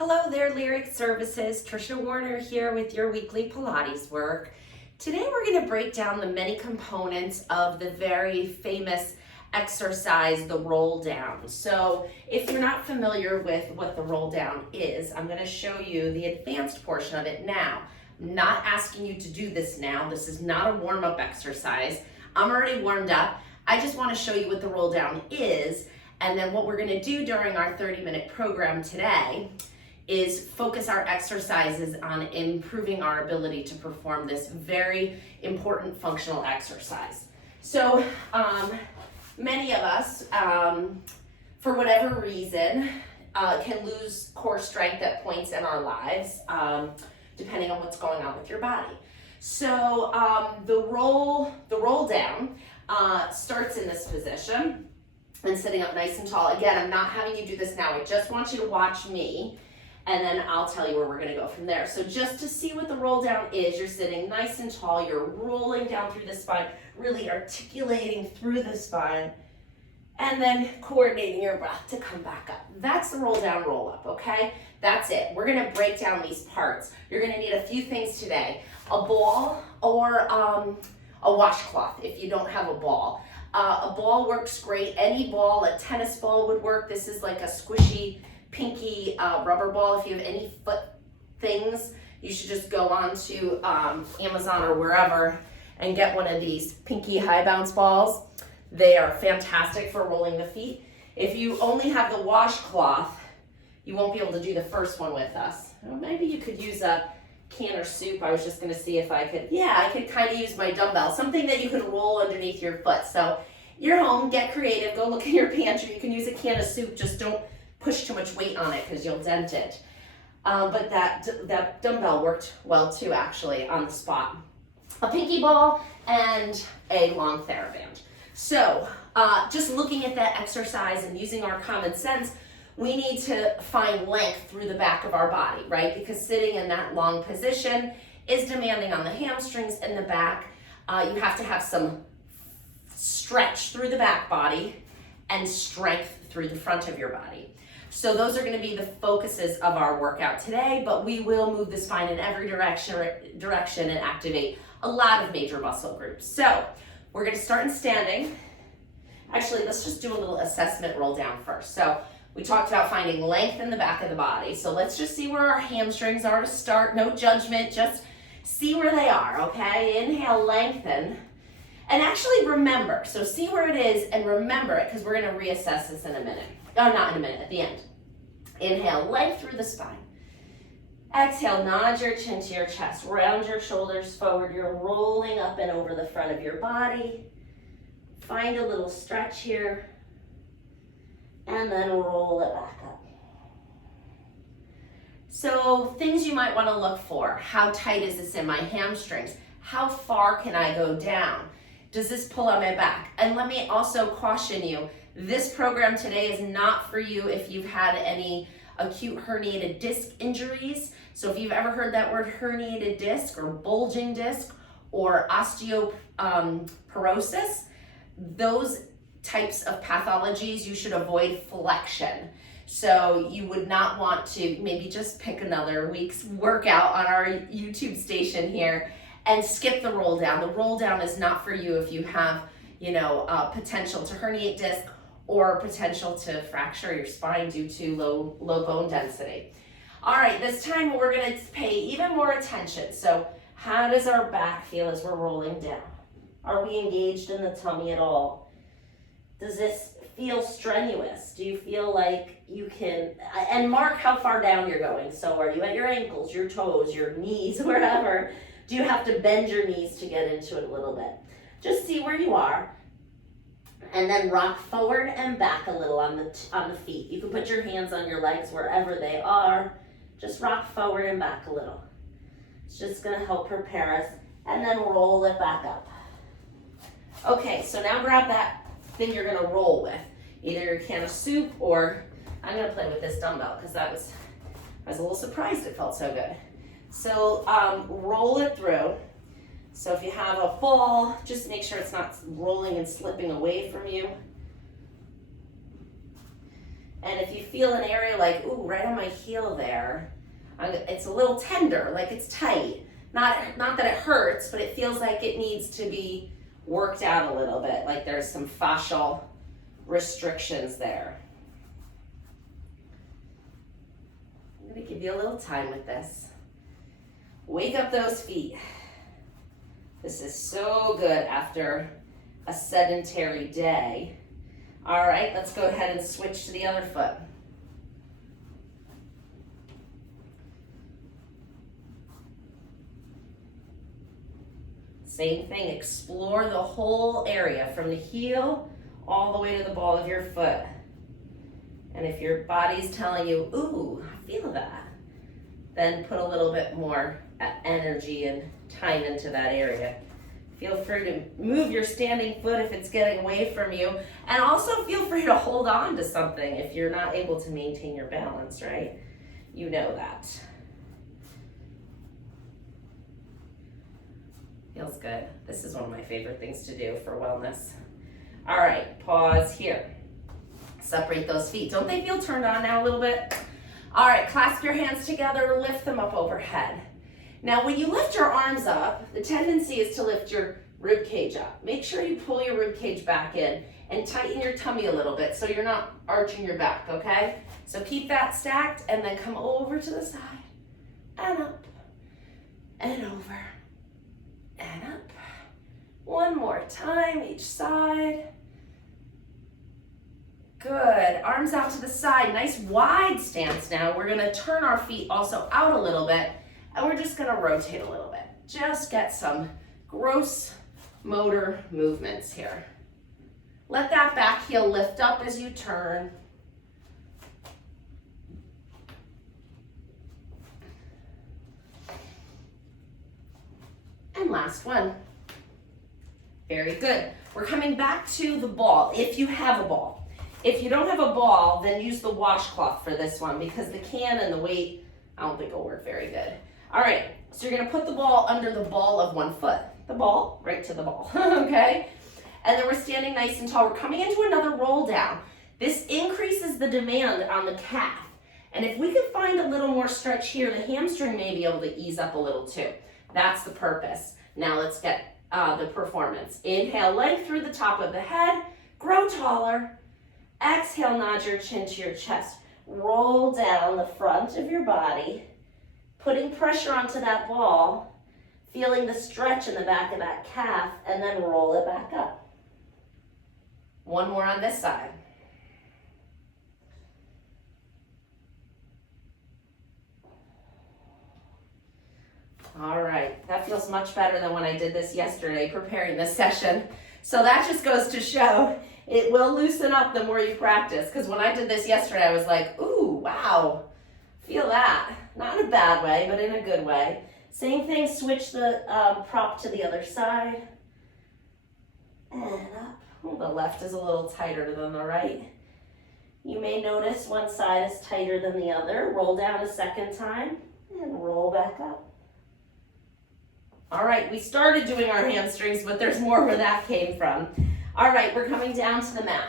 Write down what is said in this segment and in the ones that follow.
Hello there, Lyric Services. Trisha Warner here with your weekly Pilates work. Today we're going to break down the many components of the very famous exercise, the roll down. So if you're not familiar with what the roll down is, I'm going to show you the advanced portion of it now. I'm not asking you to do this now. This is not a warm-up exercise. I'm already warmed up. I just want to show you what the roll down is, and then what we're going to do during our 30-minute program today is focus our exercises on improving our ability to perform this very important functional exercise. So many of us, for whatever reason, can lose core strength at points in our lives, depending on what's going on with your body. So the roll down starts in this position and sitting up nice and tall. Again, I'm not having you do this now. I just want you to watch me, and then I'll tell you where we're going to go from there. So just to see what the roll down is, you're sitting nice and tall, you're rolling down through the spine, really articulating through the spine, and then coordinating your breath to come back up. That's the roll down, roll up, okay? That's it. We're going to break down these parts. You're going to need a few things today. A ball or a washcloth if you don't have a ball. A ball works great. Any ball, a tennis ball would work. This is like a squishy, pinky rubber ball. If you have any foot things, you should just go on to Amazon or wherever and get one of these pinky high bounce balls. They are fantastic for rolling the feet. If you only have the washcloth, you won't be able to do the first one with us. Well, maybe you could use a can of soup. I was just going to see if I could, I could kind of use my dumbbell, something that you can roll underneath your foot. So you're home, get creative, go look in your pantry. You can use a can of soup, just don't push too much weight on it because you'll dent it. But that dumbbell worked well too, actually, on the spot. A pinky ball and a long TheraBand. So just looking at that exercise and using our common sense, we need to find length through the back of our body, right? Because sitting in that long position is demanding on the hamstrings and the back. You have to have some stretch through the back body and strength through the front of your body. So those are going to be the focuses of our workout today, but we will move the spine in every direction and activate a lot of major muscle groups. So we're going to start in standing. Actually, let's just do a little assessment roll down first. So we talked about finding length in the back of the body. So let's just see where our hamstrings are to start. No judgment, just see where they are, okay? Inhale, lengthen. And actually remember, so see where it is and remember it, because we're going to reassess this in a minute. Oh, not in a minute, at the end. Inhale, length through the spine. Exhale, nod your chin to your chest. Round your shoulders forward. You're rolling up and over the front of your body. Find a little stretch here. And then roll it back up. So things you might want to look for. How tight is this in my hamstrings? How far can I go down? Does this pull on my back? And let me also caution you, this program today is not for you if you've had any acute herniated disc injuries. So if you've ever heard that word herniated disc or bulging disc or osteoporosis, those types of pathologies, you should avoid flexion. So you would not want to maybe just pick another week's workout on our YouTube station here and skip the roll down. The roll down is not for you if you have, potential to herniate disc or potential to fracture your spine due to low bone density. All right, this time we're going to pay even more attention. So how does our back feel as we're rolling down? Are we engaged in the tummy at all? Does this feel strenuous? Do you feel like you can, and mark how far down you're going. So are you at your ankles, your toes, your knees, wherever? Do you have to bend your knees to get into it a little bit? Just see where you are. And then rock forward and back a little on the feet. You can put your hands on your legs wherever they are. Just rock forward and back a little. It's just going to help prepare us. And then roll it back up. Okay, so now grab that thing you're going to roll with. Either your can of soup or I'm going to play with this dumbbell because I was a little surprised it felt so good. So roll it through. So if you have a ball, just make sure it's not rolling and slipping away from you. And if you feel an area like, ooh, right on my heel there, it's a little tender, like it's tight. Not that it hurts, but it feels like it needs to be worked out a little bit, like there's some fascial restrictions there. I'm gonna give you a little time with this. Wake up those feet. This is so good after a sedentary day. All right, let's go ahead and switch to the other foot. Same thing, explore the whole area from the heel all the way to the ball of your foot. And if your body's telling you, ooh, I feel that, then put a little bit more energy and time into that area. Feel free to move your standing foot if it's getting away from you. And also feel free to hold on to something if you're not able to maintain your balance, right? You know that. Feels good. This is one of my favorite things to do for wellness. All right, pause here. Separate those feet. Don't they feel turned on now a little bit? All right, clasp your hands together, lift them up overhead. Now, when you lift your arms up, the tendency is to lift your rib cage up. Make sure you pull your rib cage back in and tighten your tummy a little bit so you're not arching your back, okay? So keep that stacked and then come over to the side and up and over and up. One more time, each side. Good, arms out to the side, nice wide stance now. We're gonna turn our feet also out a little bit and we're just gonna rotate a little bit. Just get some gross motor movements here. Let that back heel lift up as you turn. And last one. Very good. We're coming back to the ball, if you have a ball. If you don't have a ball, then use the washcloth for this one because the can and the weight, I don't think will work very good. All right, so you're gonna put the ball under the ball of one foot. The ball, right to the ball, okay? And then we're standing nice and tall. We're coming into another roll down. This increases the demand on the calf. And if we could find a little more stretch here, the hamstring may be able to ease up a little too. That's the purpose. Now let's get the performance. Inhale, length through the top of the head, grow taller. Exhale, nod your chin to your chest. Roll down the front of your body, putting pressure onto that ball, feeling the stretch in the back of that calf, and then roll it back up. One more on this side. All right, that feels much better than when I did this yesterday, preparing this session. So that just goes to show it will loosen up the more you practice, because when I did this yesterday, I was like, ooh, wow, feel that. Not in a bad way, but in a good way. Same thing, switch the prop to the other side. And up. Oh, the left is a little tighter than the right. You may notice one side is tighter than the other. Roll down a second time and roll back up. All right, we started doing our hamstrings, but there's more where that came from. All right, we're coming down to the mat.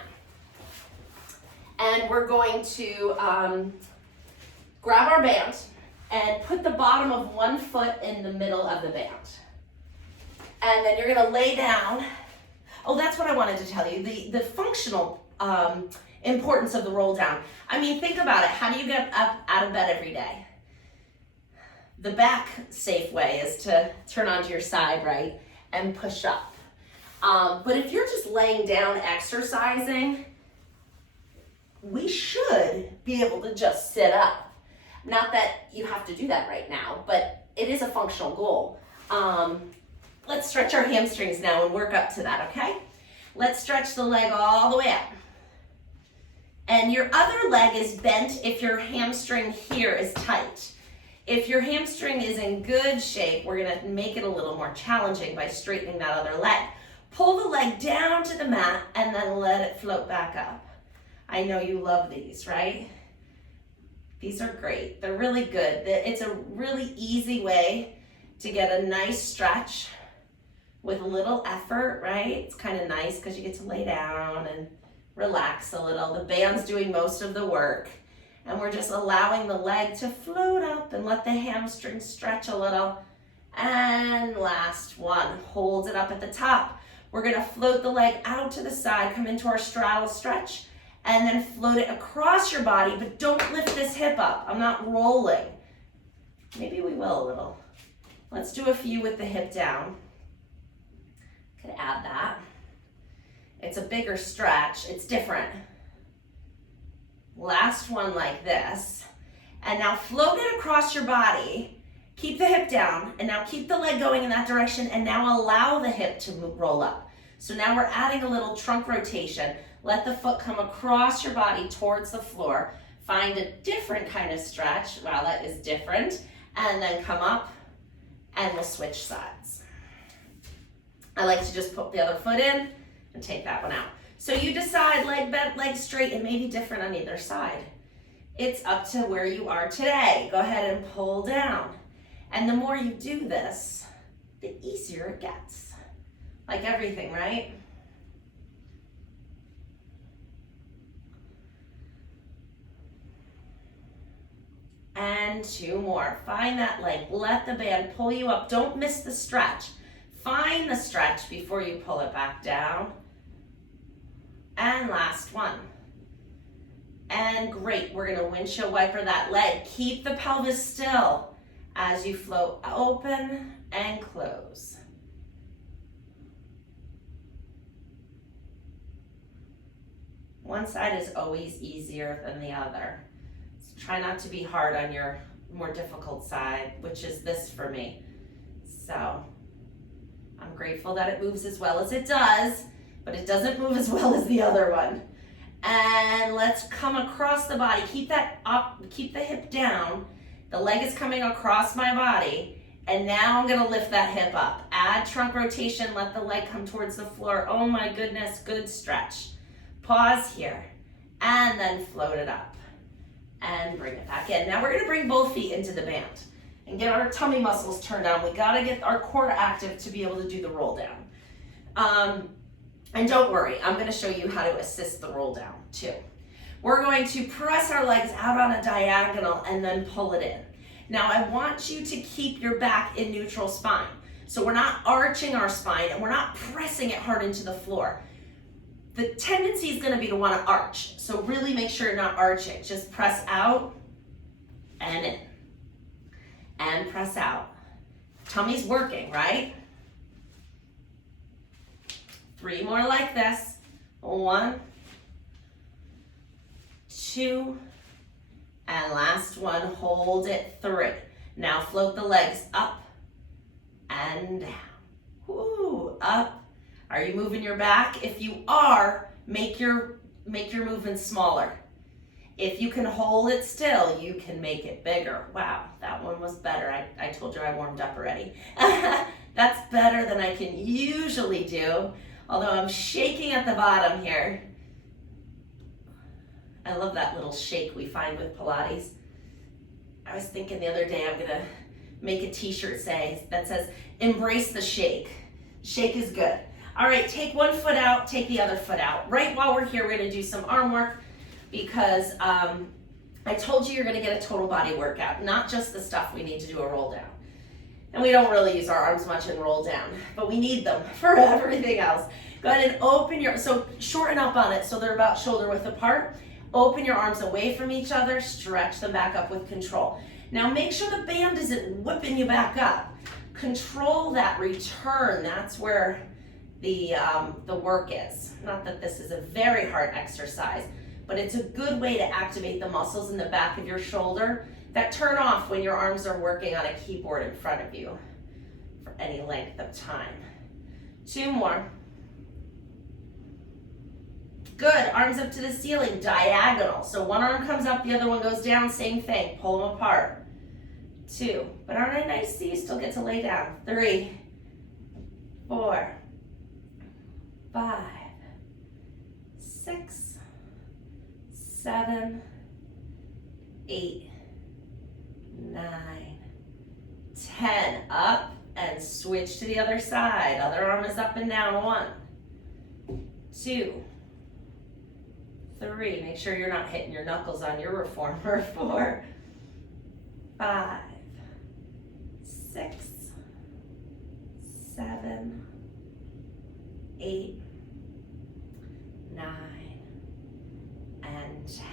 And we're going to grab our band and put the bottom of one foot in the middle of the band. And then you're gonna lay down. Oh, that's what I wanted to tell you, the functional importance of the roll down. I mean, think about it. How do you get up out of bed every day? The back safe way is to turn onto your side, right, and push up. But if you're just laying down exercising, we should be able to just sit up. Not that you have to do that right now, but it is a functional goal. Let's stretch our hamstrings now and work up to that, okay? Let's stretch the leg all the way up. And your other leg is bent if your hamstring here is tight. If your hamstring is in good shape, we're gonna make it a little more challenging by straightening that other leg. Pull the leg down to the mat and then let it float back up. I know you love these, right? These are great, they're really good. It's a really easy way to get a nice stretch with a little effort, right? It's kind of nice because you get to lay down and relax a little. The band's doing most of the work. And we're just allowing the leg to float up and let the hamstrings stretch a little. And last one, hold it up at the top. We're gonna float the leg out to the side, come into our straddle stretch, and then float it across your body, but don't lift this hip up. I'm not rolling. Maybe we will a little. Let's do a few with the hip down. Could add that. It's a bigger stretch, it's different. Last one like this. And now float it across your body. Keep the hip down, and now keep the leg going in that direction, and now allow the hip to roll up. So now we're adding a little trunk rotation. Let the foot come across your body towards the floor. Find a different kind of stretch. Wow, that is different. And then come up, and we'll switch sides. I like to just put the other foot in and take that one out. So you decide, leg bent, leg straight, and maybe different on either side. It's up to where you are today. Go ahead and pull down. And the more you do this, the easier it gets. Like everything, right? And two more. Find that leg. Let the band pull you up. Don't miss the stretch. Find the stretch before you pull it back down. And last one. And great, we're gonna windshield wiper that leg. Keep the pelvis still as you float open and close. One side is always easier than the other. So try not to be hard on your more difficult side, which is this for me. So I'm grateful that it moves as well as it does, but it doesn't move as well as the other one. And let's come across the body. Keep that up, keep the hip down. The leg is coming across my body. And now I'm gonna lift that hip up. Add trunk rotation, let the leg come towards the floor. Oh my goodness, good stretch. Pause here, and then float it up. And bring it back in. Now we're gonna bring both feet into the band and get our tummy muscles turned on. We gotta get our core active to be able to do the roll down. And don't worry, I'm gonna show you how to assist the roll down too. We're going to press our legs out on a diagonal and then pull it in. Now I want you to keep your back in neutral spine. So we're not arching our spine and we're not pressing it hard into the floor. The tendency is gonna be to wanna arch. So really make sure you're not arching. Just press out and in. And press out. Tummy's working, right? 3 more like this. 1, 2, and last one, hold it 3. Now float the legs up and down. Woo, up. Are you moving your back? If you are, make your movement smaller. If you can hold it still, you can make it bigger. Wow, that one was better. I told you I warmed up already. That's better than I can usually do. Although I'm shaking at the bottom here. I love that little shake we find with Pilates. I was thinking the other day I'm gonna make a t-shirt that says, embrace the shake. Shake is good. All right, take one foot out, take the other foot out. Right while we're here, we're gonna do some arm work because I told you you're gonna get a total body workout, not just the stuff we need to do a roll down. And we don't really use our arms much in roll down, but we need them for everything else. Go ahead and open so shorten up on it so they're about shoulder width apart. Open your arms away from each other, stretch them back up with control. Now make sure the band isn't whipping you back up. Control that return, that's where the work is. Not that this is a very hard exercise, but it's a good way to activate the muscles in the back of your shoulder that turn off when your arms are working on a keyboard in front of you for any length of time. 2 more. Good, arms up to the ceiling, diagonal. So one arm comes up, the other one goes down, same thing, pull them apart. 2, but aren't I nice? See, you still get to lay down. 3, 4, 5, 6, 7, 8, 9, 10. Up and switch to the other side. Other arm is up and down. 1, 2, 3. Make sure you're not hitting your knuckles on your reformer. 4, 5, 6, 7, 8, 9, and 10.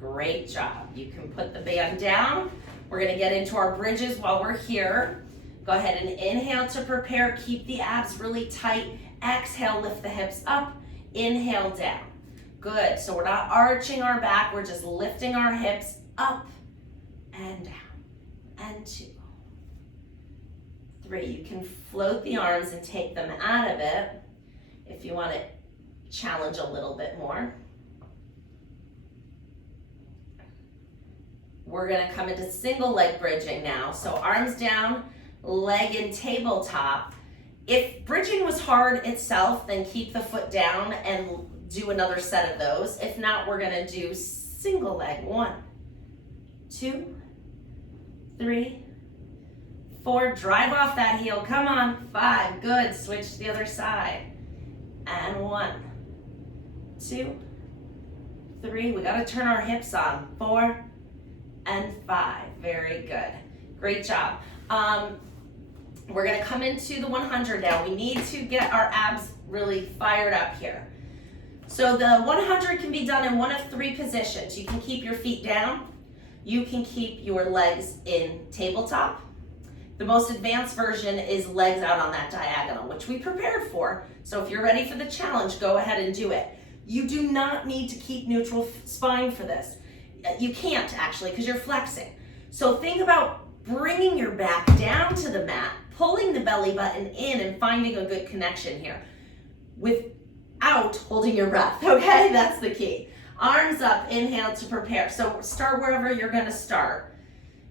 Great job. You can put the band down. We're going to get into our bridges while we're here. Go ahead and inhale to prepare. Keep the abs really tight. Exhale, lift the hips up. Inhale, down. Good. So we're not arching our back. We're just lifting our hips up and down. And 2, 3. You can float the arms and take them out of it if you want to challenge a little bit more. We're going to come into single leg bridging now. So arms down, leg in tabletop. If bridging was hard itself, then keep the foot down and do another set of those. If not, we're going to do single leg. 1, 2, 3, 4. Drive off that heel. Come on. 5. Good. Switch to the other side. And 1, 2, 3. We got to turn our hips on. 4 and 5. Very good. Great job. We're going to come into the 100 now. We need to get our abs really fired up here. So the 100 can be done in one of 3 positions. You can keep your feet down. You can keep your legs in tabletop. The most advanced version is legs out on that diagonal, which we prepared for. So if you're ready for the challenge, go ahead and do it. You do not need to keep neutral spine for this. You can't actually, because you're flexing. So think about bringing your back down to the mat, pulling the belly button in and finding a good connection here without holding your breath, okay? That's the key. Arms up, inhale to prepare. So start wherever you're gonna start.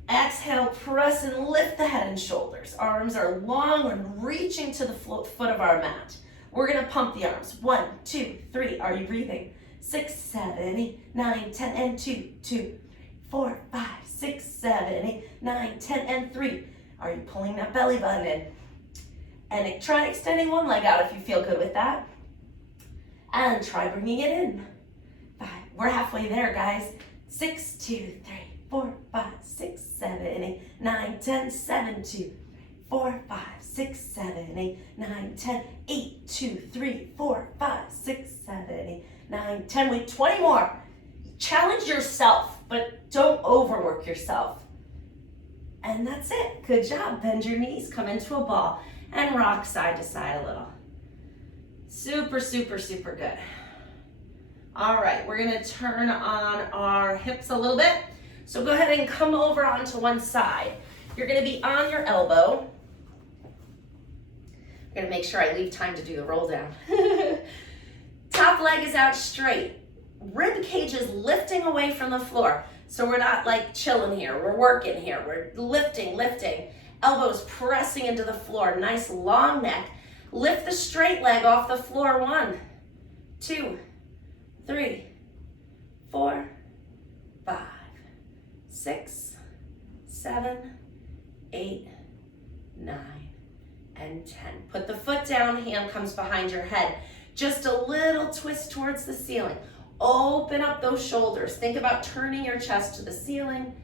Exhale, press and lift the head and shoulders. Arms are long and reaching to the foot of our mat. We're gonna pump the arms. 1, 2, 3, are you breathing? 6, 7, 8, 9, 10, and 2, 2, 4, 5, 6, 7, 8, 9, 10, and 3. Are you pulling that belly button in? And try extending one leg out if you feel good with that. And try bringing it in. 5, we're halfway there, guys. 6, 2, 3, 4, 5, 6, 7, 8, 9, 10, 7, 2, 4, 5, 6, 7, 8, 9, 10, 8, 2, 3, 4, 5, 6, 7, 8, 9, 10. Wait, 20 more. Challenge yourself, but don't overwork yourself. And that's it. Good job. Bend your knees, come into a ball, and rock side to side a little. Super, super, super good. All right, we're gonna turn on our hips a little bit. So go ahead and come over onto one side. You're gonna be on your elbow. I'm gonna make sure I leave time to do the roll down. Top leg is out straight. Rib cage is lifting away from the floor. So we're not like chilling here, we're working here. We're lifting. Elbows pressing into the floor, nice long neck. Lift the straight leg off the floor. 1, 2, 3, 4, 5, 6, 7, 8, 9, and 10. Put the foot down, hand comes behind your head. Just a little twist towards the ceiling. Open up those shoulders. Think about turning your chest to the ceiling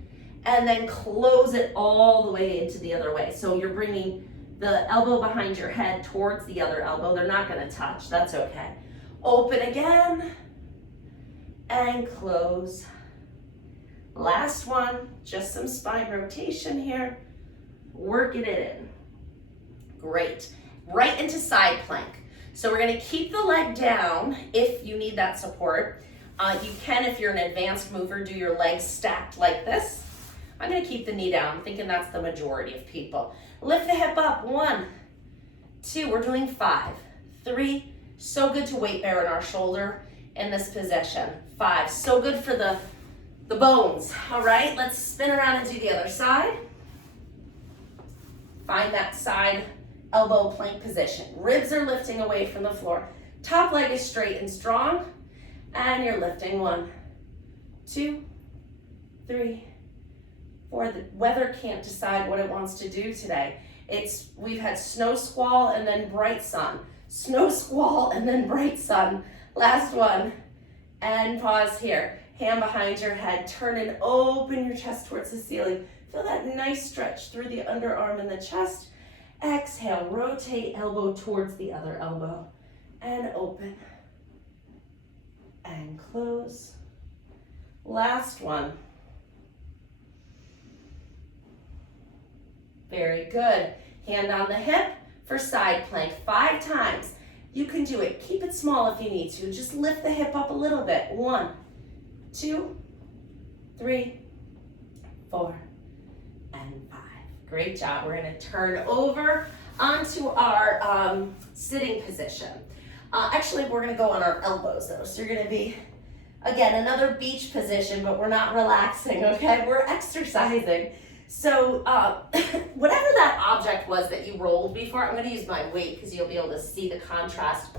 and then close it all the way into the other way. So you're bringing the elbow behind your head towards the other elbow. They're not going to touch. That's okay. Open again and close. Last one, just some spine rotation here. Working it in. Great. Right into side plank. So we're going to keep the leg down if you need that support. You can, if you're an advanced mover, do your legs stacked like this. I'm going to keep the knee down. I'm thinking that's the majority of people. Lift the hip up. 1, 2, we're doing 5, 3. So good to weight bear in our shoulder in this position. 5, so good for the bones. All right, let's spin around and do the other side. Find that side elbow plank position. Ribs are lifting away from the floor. Top leg is straight and strong. And you're lifting. 1, 2, 3, 4. The weather can't decide what it wants to do today. We've had snow squall and then bright sun. Snow squall and then bright sun. Last one. And pause here. Hand behind your head. Turn and open your chest towards the ceiling. Feel that nice stretch through the underarm and the chest. Exhale, rotate elbow towards the other elbow. And open. And close. Last one. Very good. Hand on the hip for side plank 5 times. You can do it. Keep it small if you need to. Just lift the hip up a little bit. 1, 2, 3, 4, and 5. Great job. We're going to turn over onto our sitting position. Actually, we're going to go on our elbows though. So you're going to be, again, another beach position, but we're not relaxing, okay? We're exercising. So whatever that object was that you rolled before, I'm going to use my weight because you'll be able to see the contrast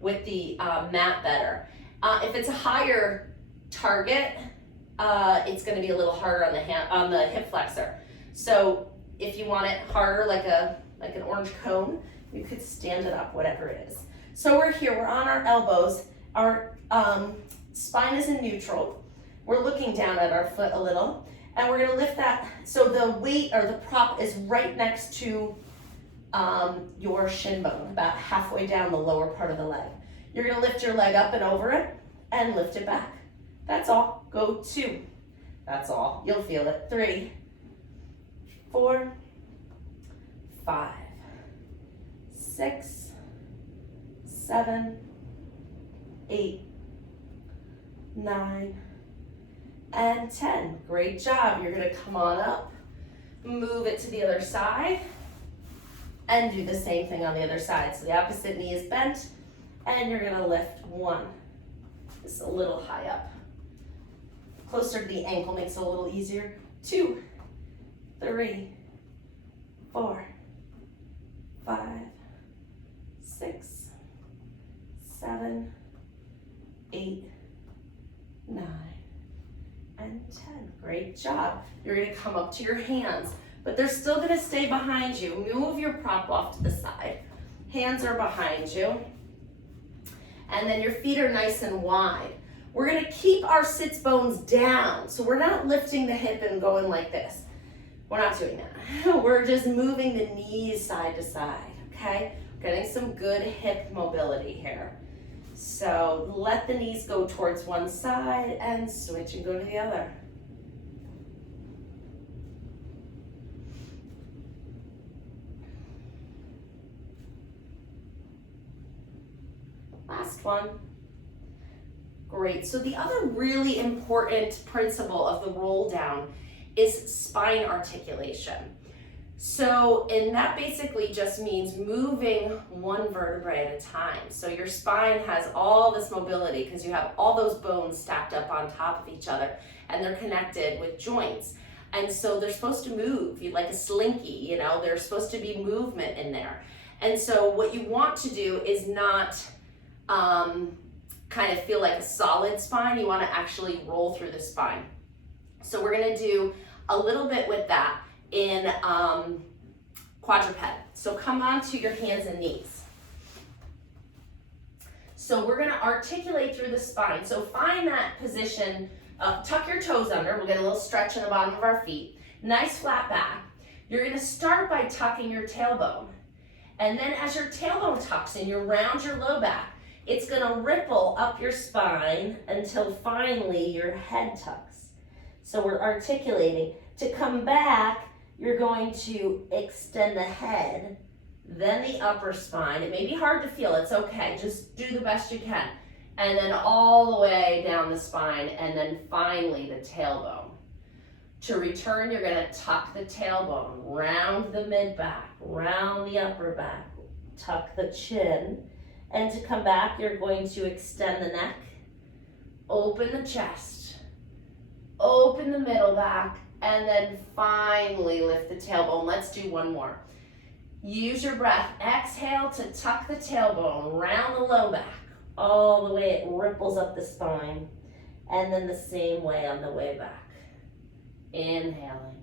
with the mat better. If it's a higher target, it's going to be a little harder on the hip flexor. So if you want it harder, like an orange cone, you could stand it up, whatever it is. So we're here, we're on our elbows, our spine is in neutral. We're looking down at our foot a little, and we're gonna lift that, so the weight or the prop is right next to your shin bone, about halfway down the lower part of the leg. You're gonna lift your leg up and over it, and lift it back. That's all. Go 2. That's all. You'll feel it. 3, 4, 5, 6, 7, 8, 9, and 10. Great job. You're going to come on up, move it to the other side, and do the same thing on the other side. So the opposite knee is bent, and you're going to lift 1. This is a little high up. Closer to the ankle makes it a little easier. 2, 3, 4, 5, 6, 7, 8, 9, and 10. Great job. You're going to come up to your hands, but they're still going to stay behind you. Move your prop off to the side. Hands are behind you. And then your feet are nice and wide. We're going to keep our sits bones down. So we're not lifting the hip and going like this. We're not doing that. We're just moving the knees side to side, okay? Getting some good hip mobility here. So let the knees go towards one side and switch and go to the other. Last one. Great. So the other really important principle of the roll down is spine articulation. So, and that basically just means moving one vertebrae at a time. So your spine has all this mobility because you have all those bones stacked up on top of each other and they're connected with joints. And so they're supposed to move like a slinky, you know, there's supposed to be movement in there. And so what you want to do is not kind of feel like a solid spine. You want to actually roll through the spine. So we're going to do a little bit with that in quadruped. So come on to your hands and knees. So we're going to articulate through the spine. So find that position, tuck your toes under. We'll get a little stretch in the bottom of our feet. Nice flat back. You're going to start by tucking your tailbone. And then as your tailbone tucks in, you round your low back. It's going to ripple up your spine until finally your head tucks. So we're articulating. To come back, you're going to extend the head, then the upper spine. It may be hard to feel, it's okay. Just do the best you can. And then all the way down the spine, and then finally the tailbone. To return, you're going to tuck the tailbone, round the mid-back, round the upper back, tuck the chin. And to come back, you're going to extend the neck, open the chest, open the middle back, and then finally lift the tailbone. Let's do one more. Use your breath. Exhale to tuck the tailbone, round the low back, all the way it ripples up the spine. And then the same way on the way back. Inhaling.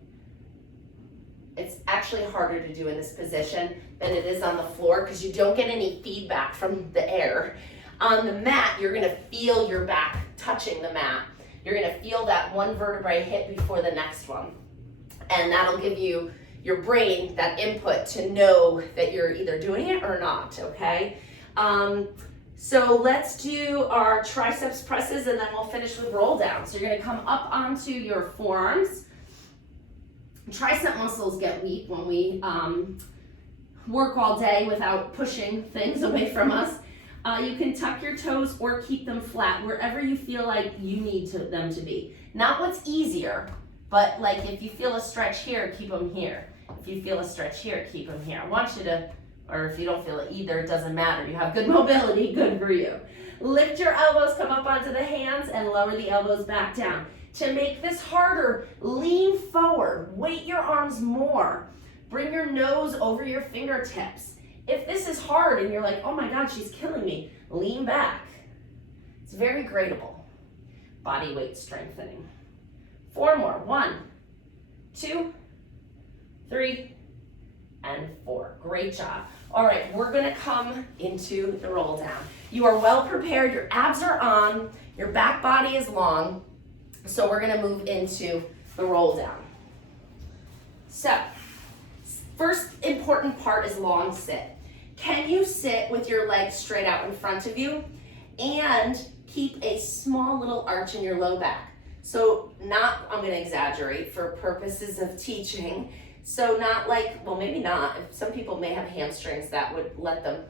It's actually harder to do in this position than it is on the floor because you don't get any feedback from the air. On the mat, you're going to feel your back touching the mat. You're gonna feel that one vertebrae hit before the next one. And that'll give you your brain that input to know that you're either doing it or not, okay? So let's do our triceps presses and then we'll finish with roll down. So you're gonna come up onto your forearms. Tricep muscles get weak when we work all day without pushing things away from us. You can tuck your toes or keep them flat wherever you feel like you need them to be. Not what's easier, but like if you feel a stretch here, keep them here. If you feel a stretch here, keep them here. I want you to, or if you don't feel it either, it doesn't matter. You have good mobility, good for you. Lift your elbows, come up onto the hands and lower the elbows back down. To make this harder, lean forward, weight your arms more. Bring your nose over your fingertips. If this is hard and you're like, oh my God, she's killing me, lean back. It's very gradable. Body weight strengthening. 4 more. 1, 2, 3, and 4. Great job. All right, we're gonna come into the roll down. You are well prepared, your abs are on, your back body is long, so we're gonna move into the roll down. So, first important part is long sit. Can you sit with your legs straight out in front of you and keep a small little arch in your low back? So not, I'm gonna exaggerate for purposes of teaching, so not like, well maybe not, some people may have hamstrings that would let them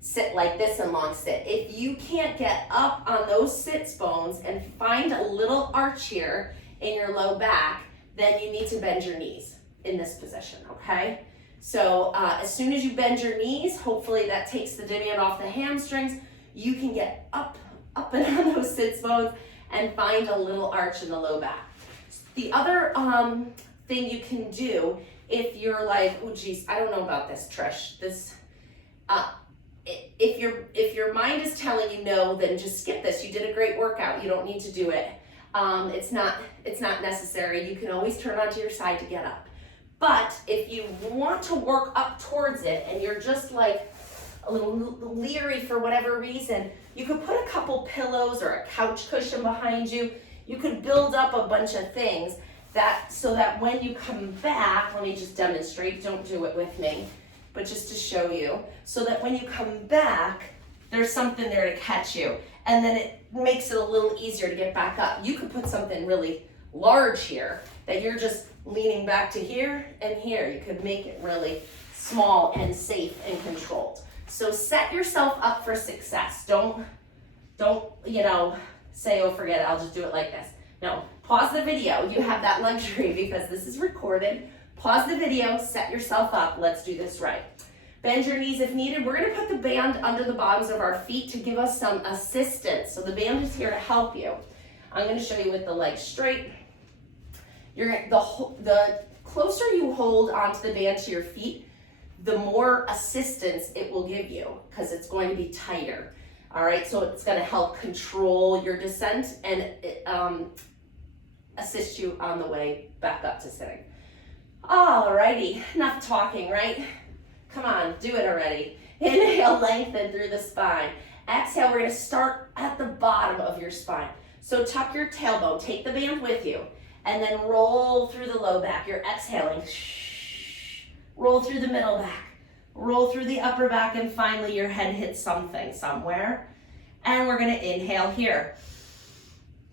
sit like this in long sit. If you can't get up on those sits bones and find a little arch here in your low back, then you need to bend your knees in this position, okay? So as soon as you bend your knees, hopefully that takes the demand off the hamstrings, you can get up and on those sits bones and find a little arch in the low back. The other thing you can do if you're like, oh geez, I don't know about this, Trish, this, if your mind is telling you no, then just skip this. You did a great workout, you don't need to do it. It's not necessary. You can always turn onto your side to get up. But if you want to work up towards it and you're just like a little leery for whatever reason, you could put a couple pillows or a couch cushion behind you. You could build up a bunch of things so that when you come back, let me just demonstrate, don't do it with me, but just to show you, so that when you come back, there's something there to catch you. And then it makes it a little easier to get back up. You could put something really large here that you're just leaning back to here and here. You could make it really small and safe and controlled. So set yourself up for success. Don't say, oh, forget it, I'll just do it like this. No, pause the video. You have that luxury because this is recorded. Pause the video, set yourself up. Let's do this right. Bend your knees if needed. We're gonna put the band under the bottoms of our feet to give us some assistance. So the band is here to help you. I'm gonna show you with the legs straight. The closer you hold onto the band to your feet, the more assistance it will give you because it's going to be tighter. All right, so it's going to help control your descent and assist you on the way back up to sitting. All righty, enough talking, right? Come on, do it already. Inhale, lengthen through the spine. Exhale, we're going to start at the bottom of your spine. So tuck your tailbone, take the band with you, and then roll through the low back. You're exhaling. Roll through the middle back. Roll through the upper back, and finally your head hits something somewhere. And we're gonna inhale here.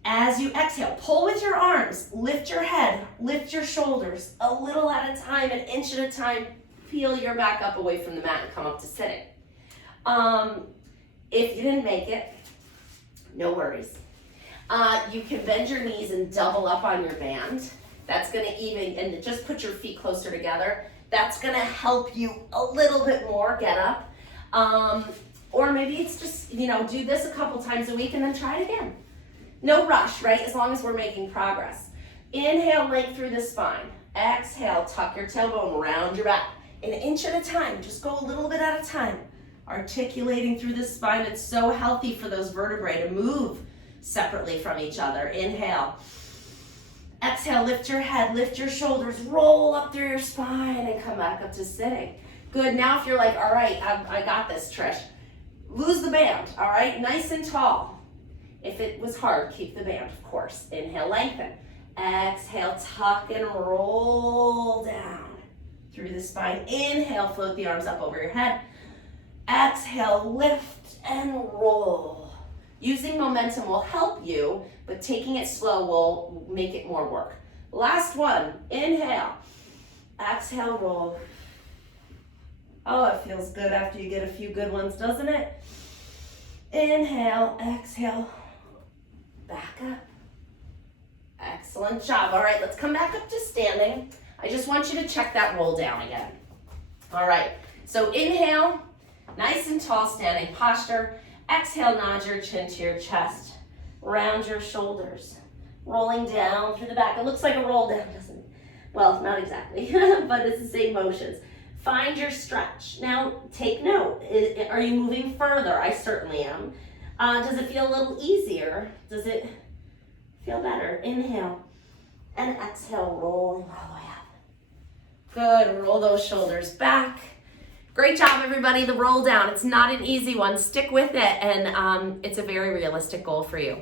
As you exhale, pull with your arms, lift your head, lift your shoulders, a little at a time, an inch at a time, peel your back up away from the mat and come up to sitting. If you didn't make it, no worries. You can bend your knees and double up on your band. That's gonna and just put your feet closer together. That's gonna help you a little bit more get up. Or maybe it's just, do this a couple times a week and then try it again. No rush, right? As long as we're making progress. Inhale, length through the spine. Exhale, tuck your tailbone, round your back. An inch at a time, just go a little bit at a time. Articulating through the spine, it's so healthy for those vertebrae to move separately from each other. Inhale. Exhale, lift your head, lift your shoulders, roll up through your spine and come back up to sitting. Good, now if you're like, all right, I got this, Trish. Lose the band, all right? Nice and tall. If it was hard, keep the band, of course. Inhale, lengthen. Exhale, tuck and roll down through the spine. Inhale, float the arms up over your head. Exhale, lift and roll. Using momentum will help you, but taking it slow will make it more work. Last one, inhale. Exhale, roll. Oh, it feels good after you get a few good ones, doesn't it? Inhale, exhale, back up. Excellent job. All right, let's come back up to standing. I just want you to check that roll down again. All right, so inhale, nice and tall standing posture. Exhale, nod your chin to your chest. Round your shoulders. Rolling down through the back. It looks like a roll down, doesn't it? Well, not exactly, but it's the same motions. Find your stretch. Now, take note. Are you moving further? I certainly am. Does it feel a little easier? Does it feel better? Inhale and exhale, rolling all the way up. Good, roll those shoulders back. Great job, everybody. The roll down, it's not an easy one. Stick with it, and it's a very realistic goal for you.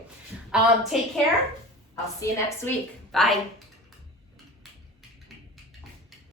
Take care. I'll see you next week. Bye.